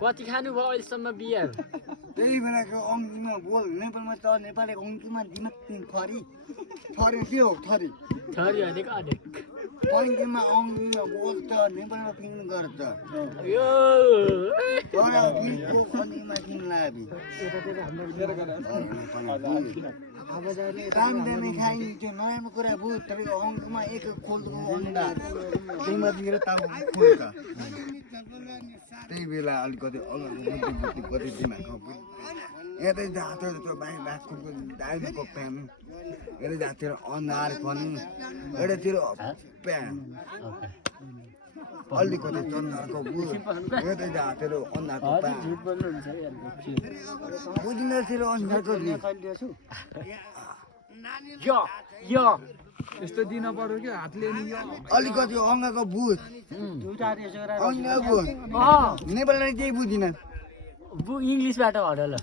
कति खानुभयो अहिलेसम्म बियर त्यही बेलाको अङ्गीमा बोल नेपालमा त नेपालीको अङ्गीमा दिमाग थरी थरी के हो थरी थरी भनेको अनेक अङ्गीमा बोल त नेपालमा किन गर्छ यो तर बिलको अङ्गीमा किन लाबी काम देने खाइन्थ्यो नराम्रो कुरा भयो तपाईँको अङ्कमा एक खोल्दो अन्डा त्यहीमा दिएर ताउ खोल्छ त्यही बेला अलिकति बुद्धि कति दिमाग यतै जाँथ्यो त्यो बाइक राजकोटको दाइको प्यान यतै जाँथ्यो अनार पनि एउटातिर प्यान अलिकति चन्द्रको बुझ यतै जाँथ्यो अनारको प्यान बुझिनथ्यो अनारको यस्तो दिन पर्यो कि हातले नि यो अलिकति अङ्गको बुझ नेपाललाई केही बुझिन इङ्ग्लिसबाट भन ल